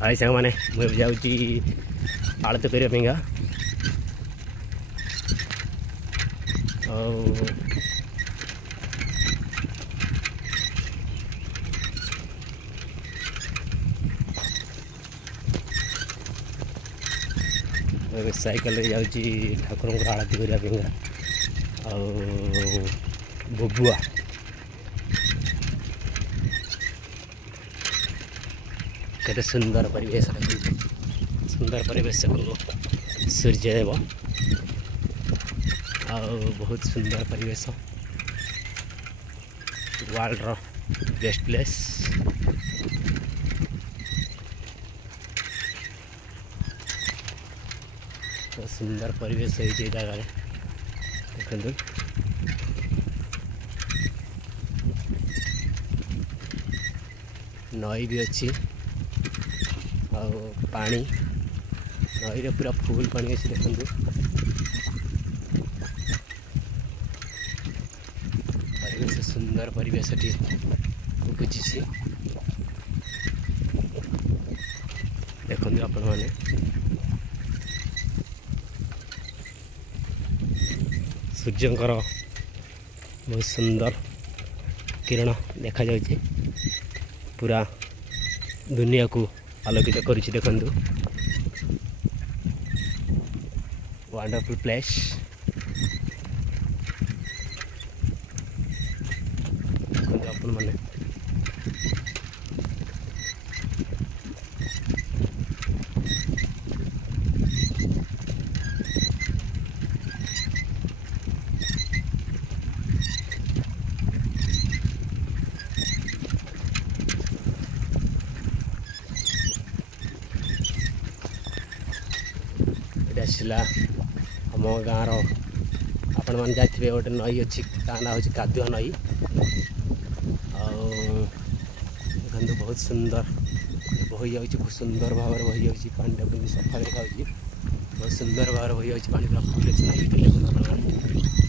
हाय सांग मैंने मुझे जाऊँगी आड़त करने साइकेल जाऊँगी ठाकुर आरती करने बबुआ केते सुंदर परिवेश सुंदर परिवेश सूर्यदेव बहुत सुंदर परिवेश वर्ल्ड रो बेस्ट प्लेस तो सुंदर परिवेश है जगह देखते नई भी अच्छी पानी नई रे पूरा फुल पानी अच्छी देखते परिवेश सुंदर परिवेश बुझी देखते आपण मैंने सूर्यंकर बहुत सुंदर किरण देखा जाउछि पूरा दुनिया को आलोकित करुछि देखंतु वंडरफुल प्लेस देखंतु आपण माने आसला आम गाँव आपण मैंने जाते गोटे नई अच्छी ता ना हूँ कादुआ नई देखते बहुत सुंदर बही जाऊँ बहुत सुंदर भाव में बही जाऊँ पानी टा सफा देखा बहुत सुंदर भाव में बही जाऊँ पानी पूरा फुल अच्छी नई।